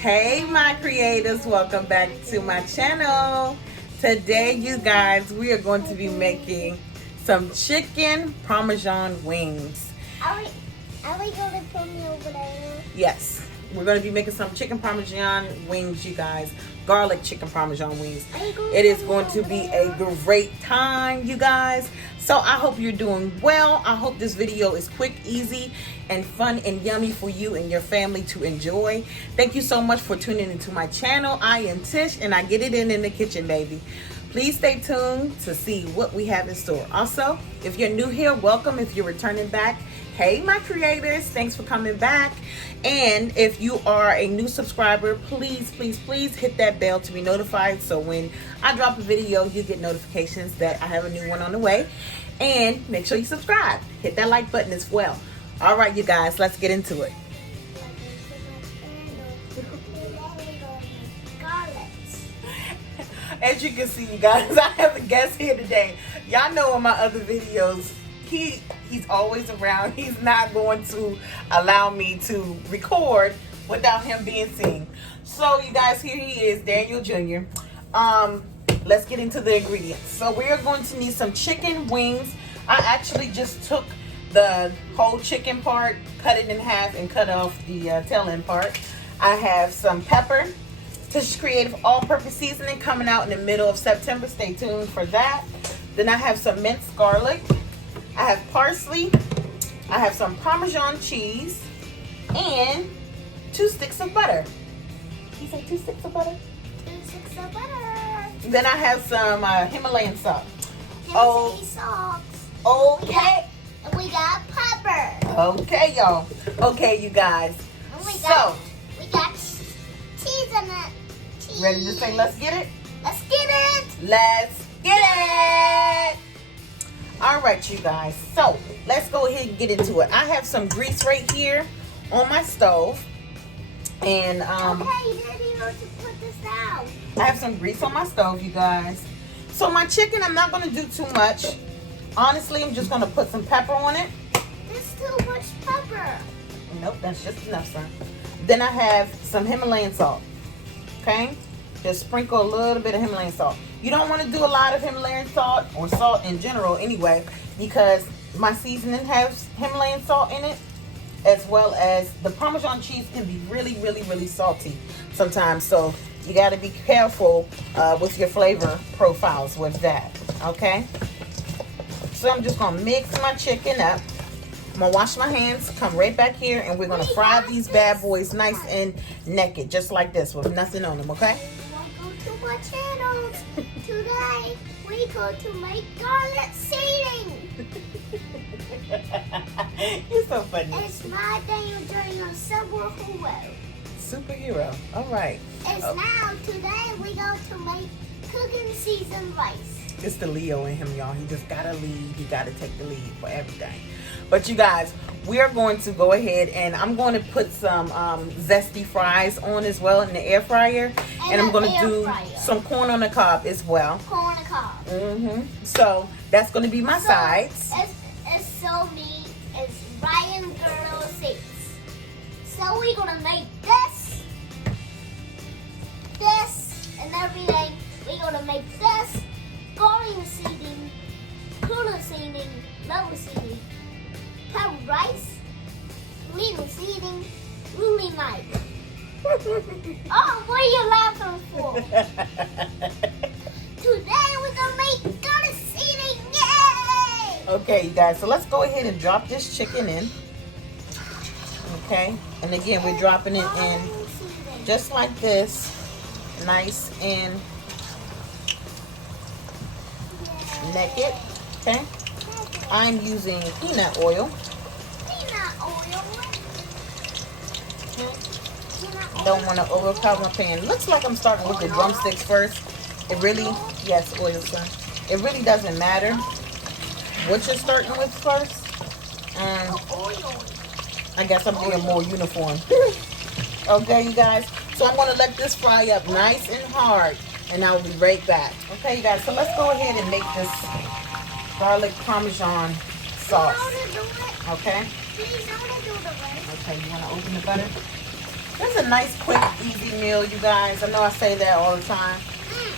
Hey my creators, welcome back to my channel. Today you guys, we are going to be making some chicken Parmesan wings. Are we going to put me over there? Yes, we're going to be making some chicken Parmesan wings, you guys. Garlic chicken Parmesan wings. It is going to be a great time, you guys. So I hope you're doing well. I hope this video is quick, easy, and fun and yummy for you and your family to enjoy. Thank you so much for tuning into my channel. I am Tish and I get it in the kitchen, baby. Please stay tuned to see what we have in store. Also, if you're new here, welcome. If you're returning back, hey my creators, thanks for coming back. And if you are a new subscriber, please hit that bell to be notified, so when I drop a video you get notifications that I have a new one on the way. And make sure you subscribe, hit that like button as well. All right you guys, let's get into it. As you can see, you guys, I have a guest here today. Y'all know in my other videos, he's always around. He's not going to allow me to record without him being seen. So you guys, here he is, Daniel Jr. Let's get into the ingredients. So we are going to need some chicken wings. I actually just took the whole chicken part, cut it in half, and cut off the tail end part. I have some pepper. Tish Creative all-purpose seasoning coming out in the middle of September. Stay tuned for that. Then I have some minced garlic. I have parsley. I have some Parmesan cheese and 2 sticks of butter. You say 2 sticks of butter? 2 sticks of butter. Then I have some Himalayan salt. Salt. Okay. And we got pepper. Okay, y'all. Okay, you guys. And we got cheese in it. Cheese. Ready to say let's get it? Let's get it. Let's get it. All right, you guys. So let's go ahead and get into it. I have some grease right here on my stove. And okay, Daddy, you want to put this down. I have some grease on my stove, you guys. So my chicken, I'm not going to do too much. Honestly, I'm just going to put some pepper on it. There's too much pepper. Nope, that's just enough, son. Then I have some Himalayan salt. Okay? Just sprinkle a little bit of Himalayan salt. You don't want to do a lot of Himalayan salt, or salt in general anyway, because my seasoning has Himalayan salt in it, as well as the Parmesan cheese can be really salty sometimes. So you got to be careful with your flavor profiles with that. Okay? So I'm just going to mix my chicken up. I'm going to wash my hands, come right back here, and we're going to fry these bad boys nice and naked, just like this, with nothing on them, okay? Welcome to my channel. Today, we go to make garlic seasoning. You're so funny. It's my Daniel Jr. superhero. Superhero. All right. It's now, today, we go to make cooking seasoned rice. It's the Leo in him, y'all. He just got to lead. He got to take the lead for everything. But you guys, we are going to go ahead and I'm going to put some zesty fries on as well in the air fryer. And I'm going to do some corn on the cob as well. Corn on the cob. So that's going to be my sides. It's so neat. It's Ryan Girl Seats. So we're going to make this, and everything. We're going to make this. Garlic seasoning, cooler seasoning, lemon seasoning, pepper rice, little seasoning, really nice. Oh, what are you laughing for? Today we're gonna make garlic seasoning, yay! Okay, you guys, so let's go ahead and drop this chicken in. Okay, and again, we're dropping it in just like this, nice and naked. Okay, I'm using peanut oil. Don't want to overpower my pan. Looks like I'm starting with the drumsticks first. It really, yes, oil, son. It really doesn't matter what you're starting with first. I guess I'm being more uniform. Okay, you guys. So I'm going to let this fry up nice and hard, and I'll be right back. Okay, you guys. So let's go ahead and make this garlic Parmesan sauce. Okay? Please, I want to do the rest. Okay, you want to open the butter? It's a nice, quick, easy meal, you guys. I know I say that all the time,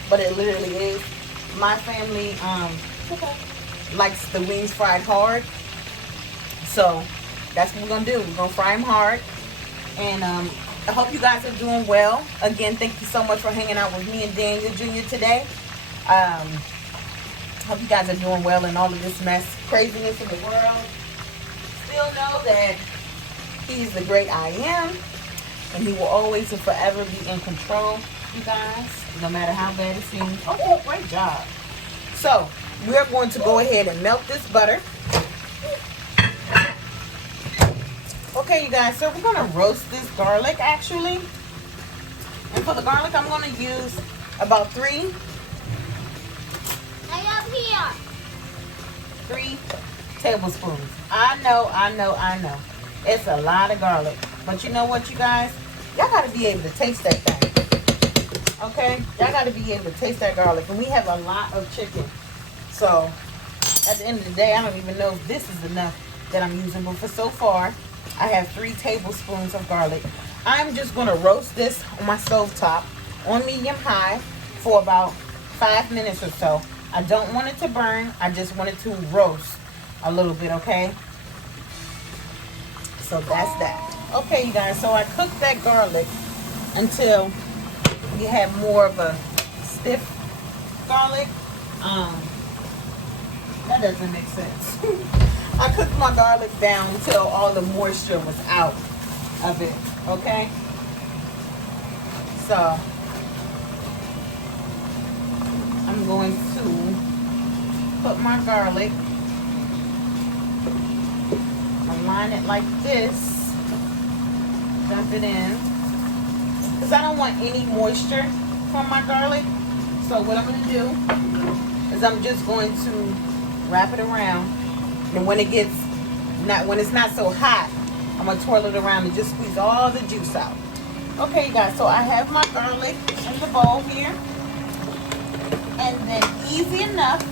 but it literally is. My family likes the wings fried hard, so that's what we're gonna do. We're gonna fry them hard, and I hope you guys are doing well. Again, thank you so much for hanging out with me and Daniel Jr. today. Hope you guys are doing well in all of this mess, craziness in the world. Still know that He's the great I am, and He will always and forever be in control, you guys, no matter how bad it seems. Oh, great job. So, we're going to go ahead and melt this butter. Okay, you guys, so we're going to roast this garlic, actually. And for the garlic, I'm going to use about 3 tablespoons. I know. It's a lot of garlic. But you know what, you guys? Y'all got to be able to taste that thing. Okay? Y'all got to be able to taste that garlic. And we have a lot of chicken. So, at the end of the day, I don't even know if this is enough that I'm using. But for so far, I have 3 tablespoons of garlic. I'm just going to roast this on my stove top on medium high for about 5 minutes or so. I don't want it to burn. I just want it to roast a little bit, okay? So that's that. Okay, you guys, so I cooked that garlic until you have more of a stiff garlic. That doesn't make sense. I cooked my garlic down until all the moisture was out of it, okay? So, I'm going to put my garlic, align it like this, dump it in, because I don't want any moisture from my garlic. So what I'm going to do is I'm just going to wrap it around, and when it's not so hot, I'm going to twirl it around and just squeeze all the juice out. Okay, you guys, so I have my garlic in the bowl here. And then easy enough.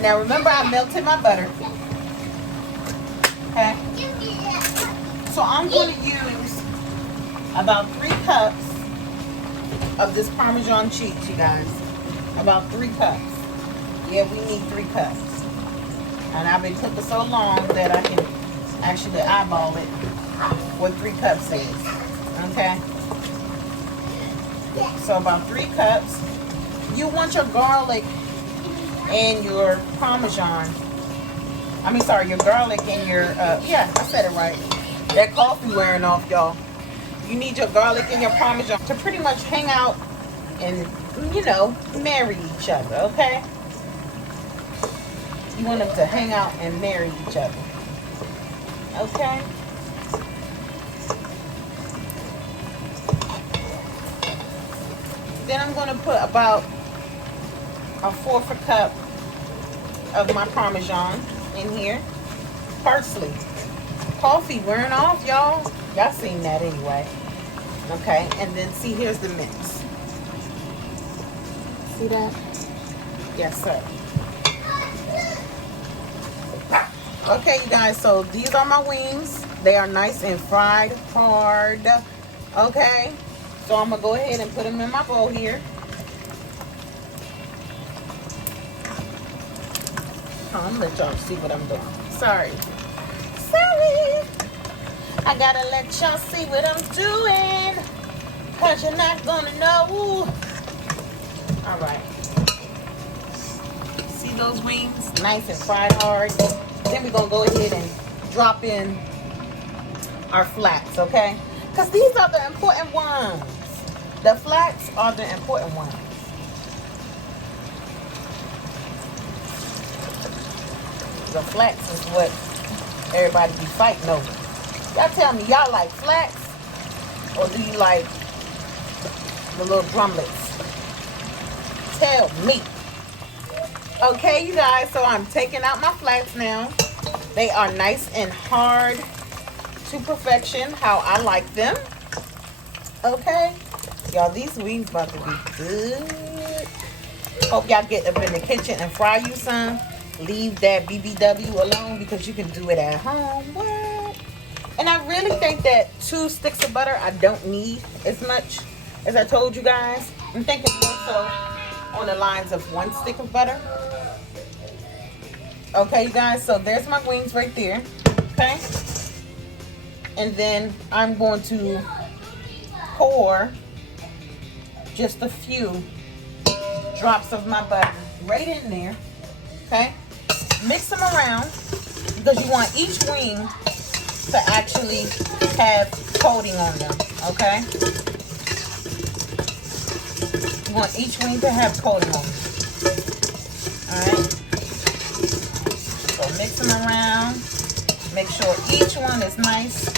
Now remember, I melted my butter. Okay. So I'm going to use about 3 cups of this Parmesan cheese, you guys. About 3 cups. Yeah, we need 3 cups. And I've been cooking so long that I can actually eyeball it what 3 cups is. Okay. So about 3 cups. You want your garlic and your Parmesan. Your garlic and your, yeah, I said it right. That coffee wearing off, y'all. You need your garlic and your Parmesan to pretty much hang out and, marry each other, okay? You want them to hang out and marry each other, okay? Then I'm going to put about a 1/4 cup of my Parmesan in here. Parsley. Coffee wearing off, y'all. Y'all seen that anyway. Okay, and then see, here's the mix. See that? Yes, sir. Okay, you guys, so these are my wings. They are nice and fried hard. Okay, so I'm going to go ahead and put them in my bowl here. I'm gonna let y'all see what I'm doing. Sorry. I gotta let y'all see what I'm doing, cause you're not gonna know. All right. See those wings? Nice and fried hard. Then we're gonna go ahead and drop in our flats, okay? Cause these are the important ones. The flats are the important ones. The flats is what everybody be fighting over. Y'all tell me, y'all like flats? Or do you like the little drumlets? Tell me. Okay, you guys, so I'm taking out my flats now. They are nice and hard to perfection, how I like them. Okay? Y'all, these wings about to be good. Hope y'all get up in the kitchen and fry you some. Leave that BBW alone because you can do it at home. What? And I really think that 2 sticks of butter, I don't need as much as I told you guys. I'm thinking more so on the lines of 1 stick of butter. Okay, you guys, so there's my wings right there. Okay. And then I'm going to pour just a few drops of my butter right in there. Okay. Mix them around because you want each wing to actually have coating on them, okay? You want each wing to have coating on them. Alright? So mix them around. Make sure each one is nice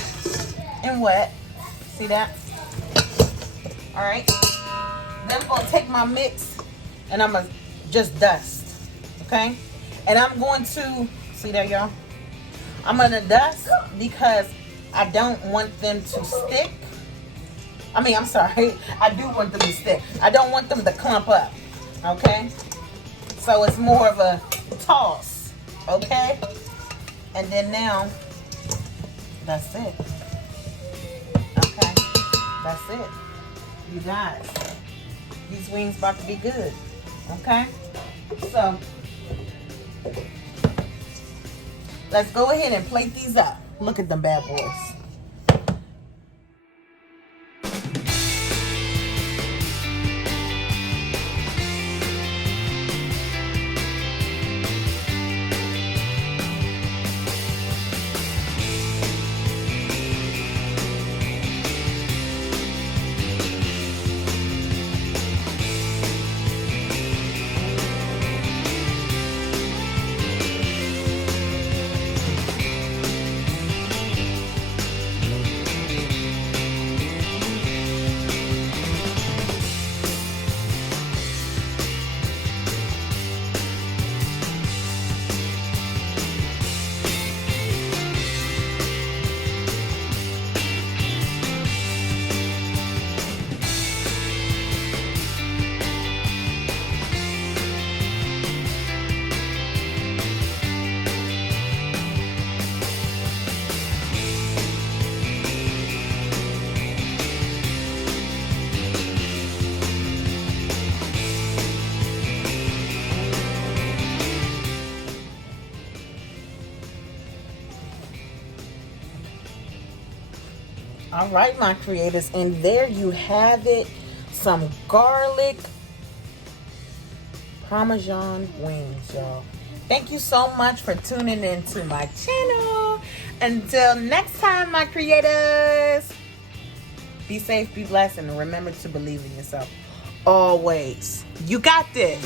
and wet. See that? Alright? Then I'm going to take my mix and I'm going to just dust. Okay? And I'm going to, see that, y'all? I'm going to dust because I don't want them to stick. I'm sorry. I do want them to stick. I don't want them to clump up. Okay? So it's more of a toss. Okay? And then now, that's it. Okay? That's it. You guys. These wings about to be good. Okay? So, let's go ahead and plate these up. Look at them bad boys. All right, my creators, and there you have it. Some garlic Parmesan wings, y'all. Thank you so much for tuning into my channel. Until next time, my creators. Be safe, be blessed, and remember to believe in yourself. Always. You got this.